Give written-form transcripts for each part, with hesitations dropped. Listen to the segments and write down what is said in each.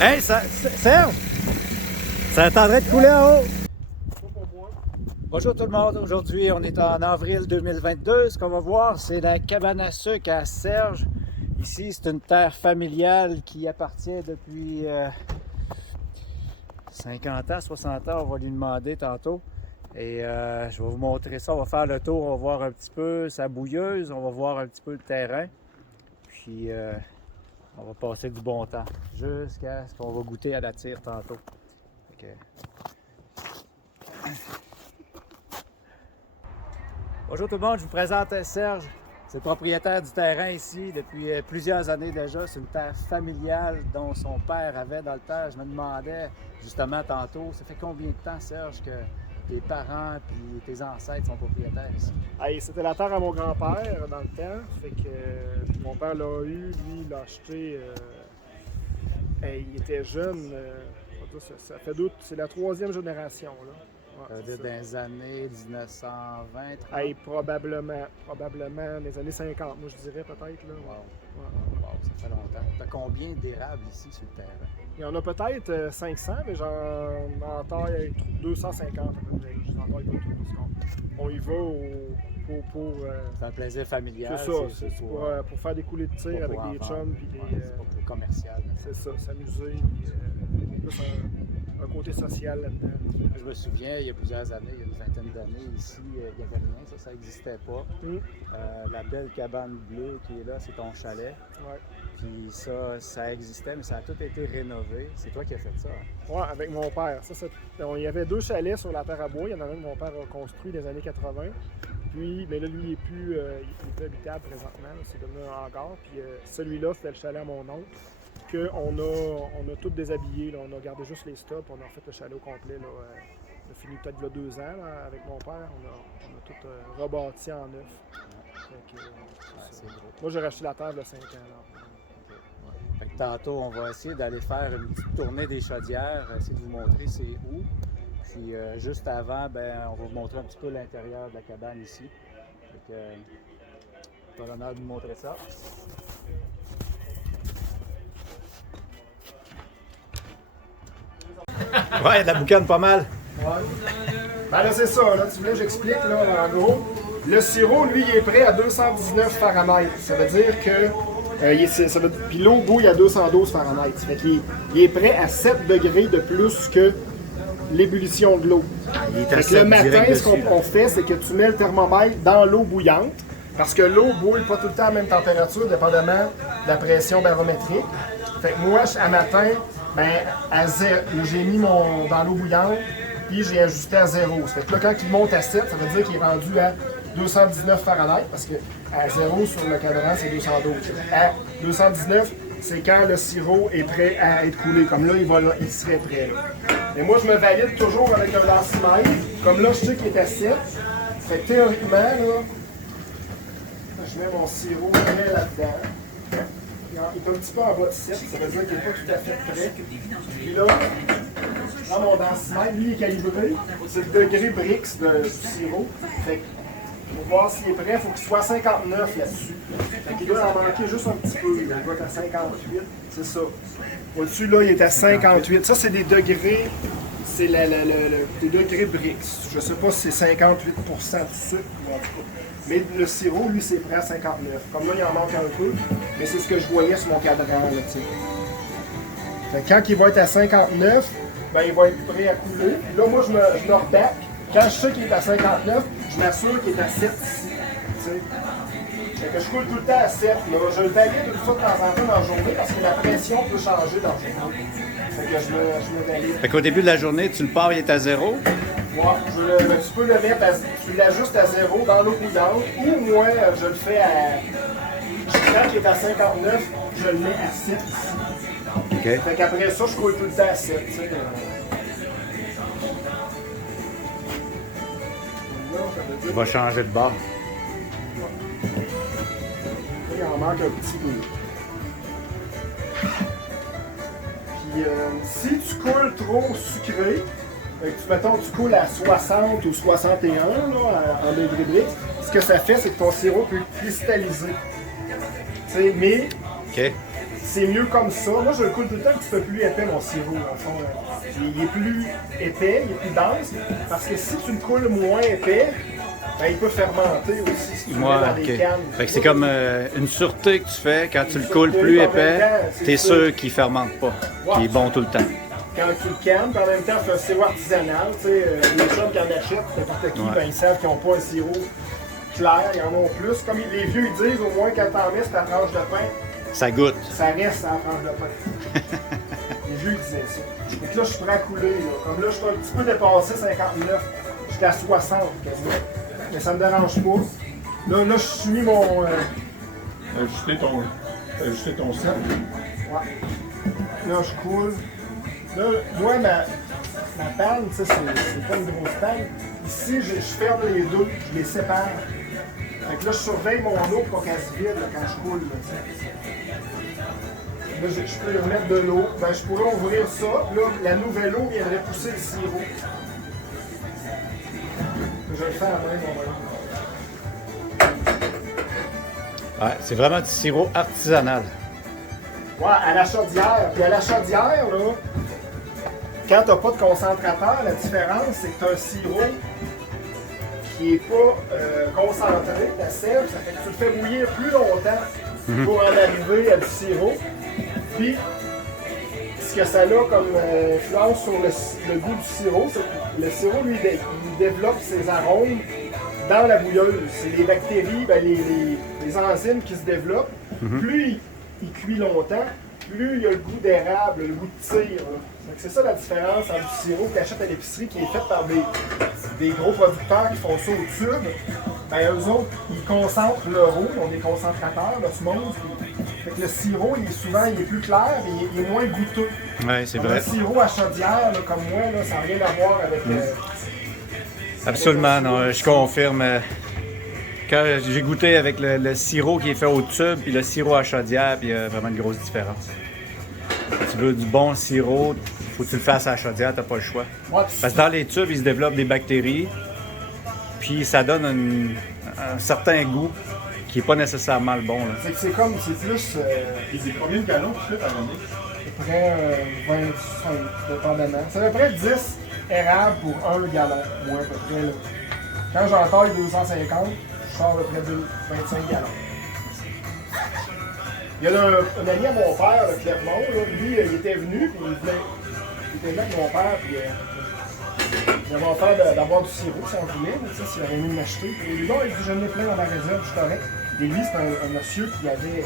Hey, Serge! Ça attendrait de couler en haut! Bonjour tout le monde, aujourd'hui on est en avril 2022. Ce qu'on va voir, c'est la cabane à sucre à Serge. Ici, c'est une terre familiale qui appartient depuis 50 ans, 60 ans. On va lui demander tantôt. Et je vais vous montrer ça. On va faire le tour, on va voir un petit peu sa bouilleuse, on va voir un petit peu le terrain. Puis on va passer du bon temps jusqu'à ce qu'on va goûter à la tire tantôt. Bonjour tout le monde, je vous présente Serge. C'est le propriétaire du terrain ici depuis plusieurs années déjà. C'est une terre familiale dont son père avait dans le temps. Je me demandais justement tantôt, ça fait combien de temps, Serge, que tes parents et tes ancêtres sont propriétaires ici? Hey, c'était la terre à mon grand-père dans le temps. Fait que mon père l'a eu, lui, il l'a acheté. Il était jeune. Ça fait doute, c'est la troisième génération. Là. Ça veut dire dans les années 1920, 30? Hey, probablement les années 50, moi je dirais peut-être. Là. Wow, ça fait longtemps. T'as combien d'érables ici sur le terrain? Il y en a peut-être 500, mais j'en entaille 250 à peu près. Je n'en taille pas trop parce qu'on y va pour c'est un plaisir familial. C'est ça, c'est pour faire des coulées de tir avec des chums. Puis c'est pas pour commercial. C'est ça, s'amuser. Plus un côté social là-dedans. Je me souviens, il y a plusieurs années, il y a une vingtaine d'années, ici, il n'y avait rien, ça n'existait pas. La belle cabane bleue qui est là, c'est ton chalet. Ouais. Puis ça existait, mais ça a tout été rénové. C'est toi qui as fait ça? Oui, avec mon père. Il y avait deux chalets sur la terre à bois. Il y en a un que mon père a construit dans les années 80. Puis, mais là, lui, il n'est plus habitable présentement. C'est devenu un hangar. Puis celui-là, c'était le chalet à mon oncle. On a tout déshabillé. Là. On a gardé juste les stops. On a refait le chalet au complet. Là. On a fini peut-être il y a 2 ans là, avec mon père. On a tout rebâti en neuf. C'est gros. Moi, j'ai racheté la terre il y a 5 ans. Là. Fait que tantôt, on va essayer d'aller faire une petite tournée des chaudières, essayer de vous montrer c'est où. Puis juste avant, on va vous montrer un petit peu l'intérieur de la cabane ici. Fait que, t'as l'honneur de nous montrer ça. Ouais, il y a de la boucane pas mal. Ouais. Ben là, c'est ça. Là, tu voulais, j'explique, là, en gros. Le sirop, lui, il est prêt à 219 Fahrenheit. Ça veut dire que puis l'eau bouille à 212 Fahrenheit. Ça fait qu'il est prêt à 7 degrés de plus que l'ébullition de l'eau. Le matin, ce qu'on fait, c'est que tu mets le thermomètre dans l'eau bouillante. Parce que l'eau bouille pas tout le temps à la même température, dépendamment de la pression barométrique. Fait que moi, à matin, j'ai mis dans l'eau bouillante, puis j'ai ajusté à 0. Ça fait que là, quand il monte à 7, ça veut dire qu'il est rendu à 219 Fahrenheit, parce que à 0 sur le cadran, c'est 212. À 219, c'est quand le sirop est prêt à être coulé. Comme là, il serait prêt. Là. Et moi, je me valide toujours avec un densimètre. Comme là, je sais qu'il est à 7. Fait que théoriquement, là, je mets mon sirop prêt là-dedans. Il est un petit peu en bas de 7, ça veut dire qu'il n'est pas tout à fait prêt. Puis là, je prends mon densimètre, lui il est calibré, c'est le degré Brix du sirop. Fait que, pour voir s'il est prêt, il faut qu'il soit à 59 là-dessus. Fait qu'il doit en manquer juste un petit peu, il doit être à 58, c'est ça. Au-dessus là, il est à 58. Ça, c'est des degrés, c'est des degrés Brix. Je ne sais pas si c'est 58% de sucre ou en tout cas. Mais le sirop, lui, c'est prêt à 59. Comme là, il en manque un peu, mais c'est ce que je voyais sur mon cadran, là, tu sais. Quand il va être à 59, il va être prêt à couler. Puis là, moi, je me reback. Quand je sais qu'il est à 59, je m'assure qu'il est à 7 ici, tu sais. Fait que je coule tout le temps à 7. Là. Je le valide une fois de temps en temps dans la journée parce que la pression peut changer dans la journée. Fait que je me valide. Fait qu'au début de la journée, tu le pars, il est à 0? Ouais, tu peux le mettre, tu l'ajustes à 0 dans l'eau bouillante, ou moi, je le fais quand il est à 59, je le mets à 7 ici. Okay. Fait qu'après ça, je coule tout le temps à 7, tu sais. Il va changer de bord. Il en manque un petit peu. Puis, si tu coules trop sucré, mettons, tu coules à 60 ou 61 là, en degré Brix, ce que ça fait, c'est que ton sirop peut cristalliser. Mais c'est mieux comme ça. Moi, je le coule tout le temps un petit peu plus épais, mon sirop, dans le fond. Il est plus épais, il est plus dense, parce que si tu le coules moins épais, ben, il peut fermenter aussi si tu le mets dans des cannes. Fait que c'est comme une sûreté que tu fais quand tu le coules plus épais, t'es sûr qu'il fermente pas, qu'il est bon tout le temps. Quand tu le cannes, puis en même temps, c'est un sirop artisanal. Les chums qui en achètent, n'importe qui, ben, ils savent qu'ils n'ont pas un sirop clair, ils en ont plus. Comme les vieux ils disent, au moins quand tu en mets sur ta tranche de pain, ça goûte. Ça reste à la tranche de pain. Les vieux disaient ça. Donc là, je suis prêt à couler. Là. Comme là, je suis un petit peu dépassé 59. J'étais à 60 quasiment. Mais ça me dérange pas. Là je suis mis mon. Ajuster ton set. Ouais. Là, je coule. Là, moi, ma panne, c'est pas une grosse panne. Ici, je ferme les deux, je les sépare. Fait que là, je surveille mon eau pour qu'elle se vide là, quand je coule. Là, je peux lui remettre de l'eau. Ben, je pourrais ouvrir ça. Là, la nouvelle eau viendrait pousser le sirop. Je vais le faire après, mon Ouais, c'est vraiment du sirop artisanal. Ouais, à la chaudière. Puis à la chaudière, là, quand tu n'as pas de concentrateur, la différence, c'est que tu as un sirop qui n'est pas concentré, la sève, ça fait que tu le fais bouillir plus longtemps pour en arriver à du sirop. Puis, ce que ça a comme influence sur le goût du sirop, c'est que le sirop, lui, il développe ses arômes dans la bouilleuse. C'est les bactéries, ben, les enzymes qui se développent. Plus il cuit longtemps, plus il y a le goût d'érable, le goût de tire. C'est ça la différence entre du sirop que tu achètes à l'épicerie qui est fait par des gros producteurs qui font ça au tube. Ben, eux autres, ils concentrent leur eau, ils ont des concentrateurs, l'osmose. Fait que le sirop, il est plus clair et il est moins goûteux. Oui, c'est vrai. Le sirop à chaudière, là, comme moi, là, ça n'a rien à voir avec... Absolument, non, je confirme. Quand j'ai goûté avec le sirop qui est fait au tube puis le sirop à chaudière, puis il y a vraiment une grosse différence. Si tu veux du bon sirop, il faut que tu le fasses à la chaudière, t'as pas le choix. Ouais, Parce que dans les tubes, il se développe des bactéries, puis ça donne un certain goût qui n'est pas nécessairement le bon. Là. C'est plus... Et c'est combien de gallons tu fais par année? À peu près 25, dépendamment. C'est à peu près 10 érables pour 1 gallon, moi, à peu près. Là. Quand j'en taille 250, je sors à peu près de 25 gallons. Il y a un ami à mon père, le Clermont, là, lui, il était venu, puis il était venu avec mon père, puis il avait offert d'avoir du sirop si on voulait, s'il avait aimé m'acheter. Et lui, il dit, j'en ai plein dans ma réserve, je suis correct. Et lui, c'est un monsieur qui avait,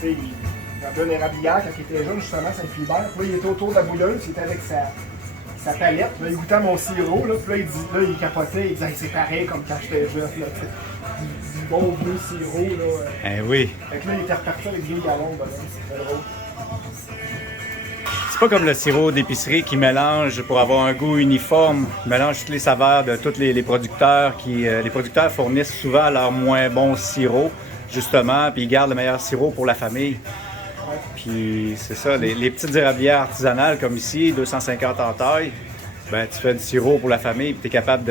tu sais, il avait un érablière quand il était jeune, justement, Saint-Philibert. Puis là, il était autour de la bouilleuse, il était avec sa palette. Là, il goûtait mon sirop, là, puis là, il capotait, il disait, c'est pareil comme quand j'étais jeune, là, du bon vieux sirop, là. Eh oui. Fait que là, il était reparti avec 2 gallons, ben, c'était drôle. C'est pas comme le sirop d'épicerie qui mélange pour avoir un goût uniforme, qui mélange toutes les saveurs de tous les producteurs. Les producteurs fournissent souvent leur moins bon sirop, justement, puis ils gardent le meilleur sirop pour la famille. Puis c'est ça, les petites érablières artisanales comme ici, 250 en taille, ben tu fais du sirop pour la famille, puis tu es capable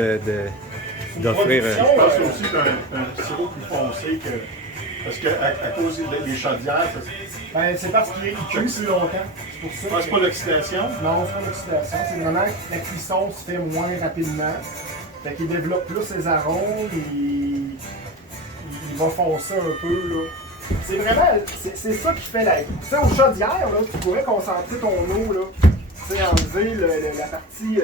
d'offrir. Je pense aussi que un sirop plus foncé que. Parce qu'à cause des chaudières, Ben, c'est parce qu'il cuit plus longtemps. C'est pour ça. c'est pas l'oxydation? Non, c'est pas l'oxydation. C'est vraiment que la cuisson se fait moins rapidement. Fait qu'il développe plus ses arômes, il va foncer un peu, là. C'est vraiment, c'est ça qui fait la... Tu sais, aux chaudières, là, tu pourrais concentrer ton eau, là. Tu sais, enlever la partie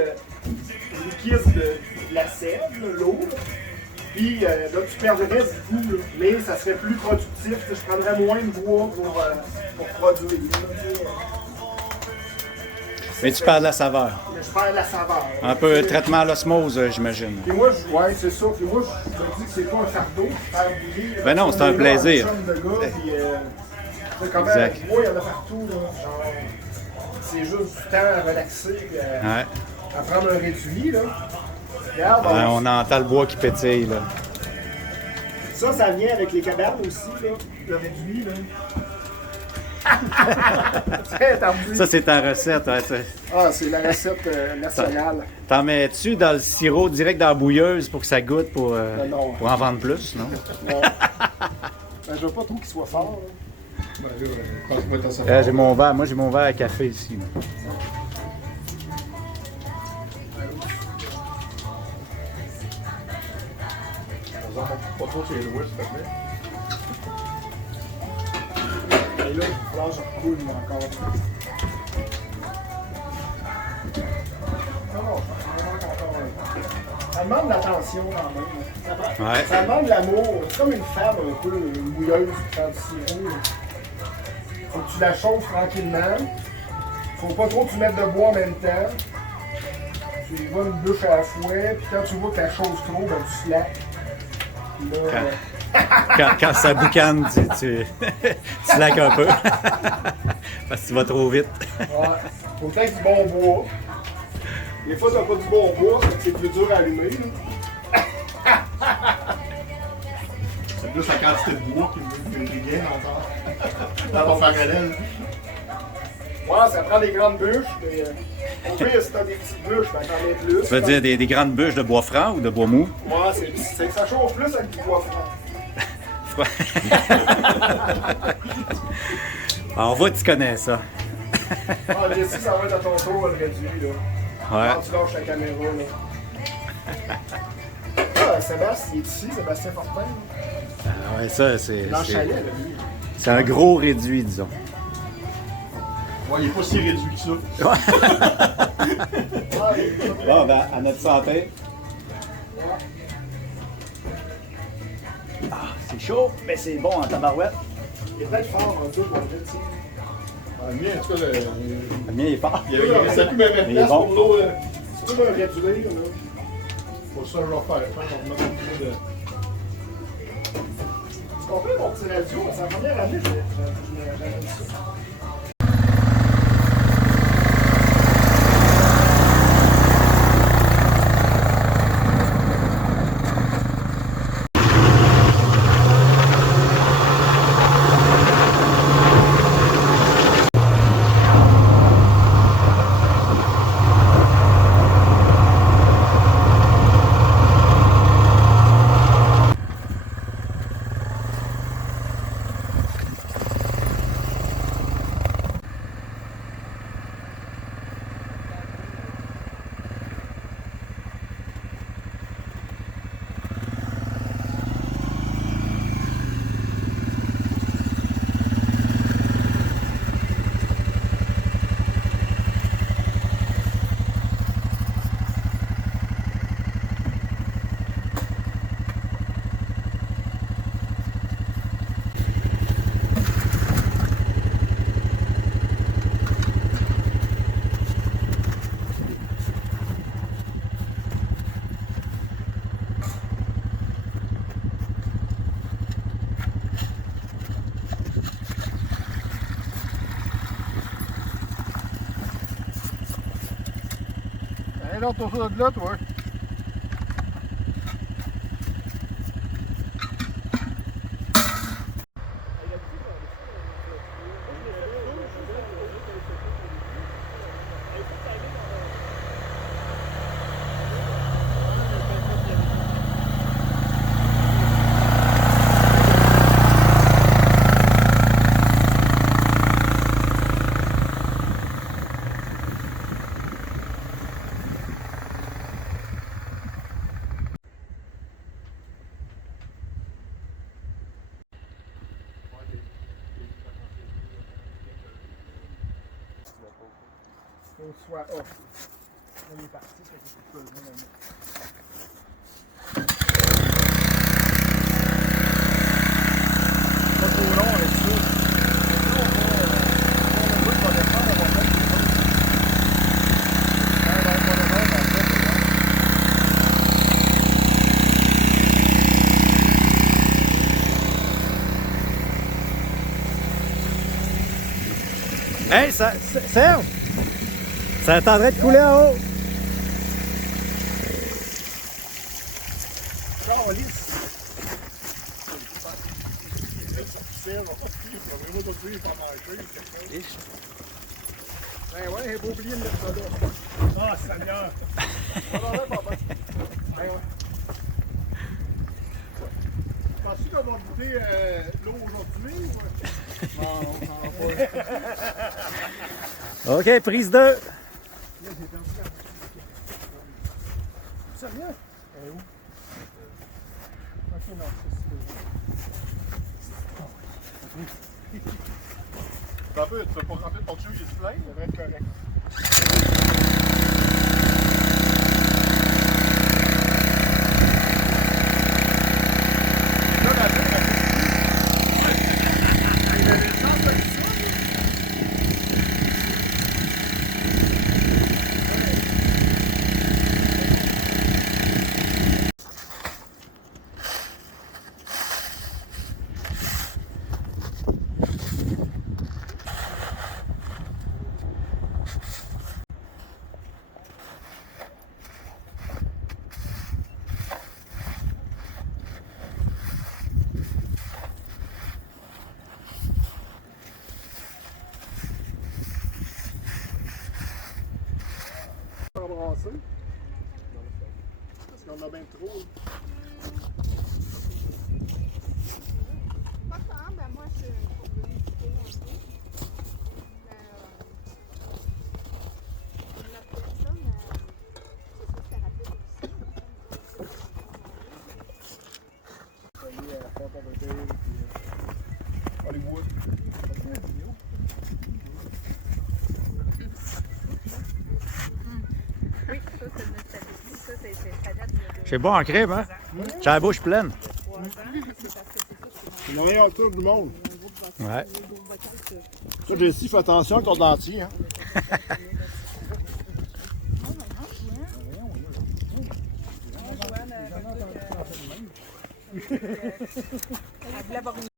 liquide de la sève, l'eau, là. Puis là, tu perdrais du goût, là. Mais ça serait plus productif. Je prendrais moins de bois pour produire. Mais tu perds de la saveur. Mais je perds la saveur. Un peu traitement à l'osmose, j'imagine. Puis moi, ouais, c'est ça. Puis moi, je me dis que c'est pas un fardeau. Faire bouillir. Ben non, c'est un plaisir. Quand même, Exact. il y en a partout. Là. Genre, c'est juste du temps à relaxer. Puis à prendre un réduit. Là. Regarde, Ouais, on entend le bois qui pétille, là. ça vient avec les cabanes aussi, là, le réduit. Là. Très tardu. Ça, c'est ta recette. Ouais, Ah, c'est la recette nationale. T'en mets-tu dans le sirop direct dans la bouilleuse pour que ça goûte pour Non. en vendre plus, non? Non. Ben, je veux pas trop qu'il soit fort. Là. Ben là, je pense qu'il va être en sortir. J'ai mon verre. Moi, j'ai mon verre à café ici. Là. Pas trop sur les doigts, s'il te plaît. Et là, il va falloir que je recoule encore. Non, non, je manque encore un peu. Ça demande de l'attention quand même. Ouais. Ça demande de l'amour. C'est comme une femme un peu mouilleuse qui fait du sirop. Faut que tu la chauffes tranquillement. Faut pas trop que tu mettes de bois en même temps. Tu y vas une bûche à la fouet, puis quand tu vois que la chose trop, ben tu slack. Puis là, Quand ça boucane, tu slack un peu. Parce que tu vas trop vite. ouais. Faut peut-être du bon bois. Des fois, t'as pas du bon bois, c'est plus dur à allumer. Là. C'est plus la quantité de bois qui me bien encore. Dans ton parallèle. Ouais, ça prend des grandes bûches, mais au pire, si t'as des petites bûches, ben t'en mets plus. Tu veux dire des grandes bûches de bois franc ou de bois mou? Ouais, c'est que ça chauffe plus avec du bois franc. On voit que tu connais ça. Ah, Jessie, ça va être à ton tour, le réduit, là. Ouais. Quand tu lâches la caméra, là. Ah, Sébastien, il est ici, Sébastien Fortin. Là. Ah ouais, ça, c'est. Dans le chalet, là, lui. C'est un gros réduit, disons. Ouais, il est pas si réduit que ça. Ah, il est pas très- Bon, ben, à notre santé. Ah, c'est chaud, mais c'est bon en tabarouette. Il est peut-être fort un peu pour le dire, Ah, le mien, en tout cas, Le mien, il est fort. il restait plus même Mais il est place bon. pour l'eau. Tu peux me réduire, là. Pour ça, je vais faire. On va mettre un peu de. Tu comprends mon petit radio? C'est la première année que j'avais dit ça. Non, ton ça de là, toi. Faut que tu sois off. Là, il est parti, ça fait que tu peux le mettre. Pas trop long avec ça. Là, on va descendre, on va mettre les autres. On va descendre, on va mettre. Hey, Serge! Ça attendrait de couler en haut. Calisse. Ben ouais, j'ai pas oublié de mettre ça là. Ah, Seigneur! Ben ouais. Penses-tu qu'on va goûter l'eau aujourd'hui ou... OK, prise 2. Sérieux? Elle est où? Ok, non, T'as peu, tu peux pas remplir ton tube, il est plein? ça devrait être correct. Embrasser. Parce qu'on a bien trop. Pas tant, ben moi je suis pour donner du pot un peu. Mais on a fait ça, mais c'est sûr que c'était rapide aussi. Aller à Fort Lauderdale, puis Hollywood. Oui, ça c'est notre statistique. Ça date de C'est bon en crème, hein? J'ai la bouche pleine. 3 ans. C'est parce que c'est ça, C'est le meilleur tour du monde. Ouais. Ça, Jessie, fais attention avec ton dentier. Hein? Elle voulait avoir une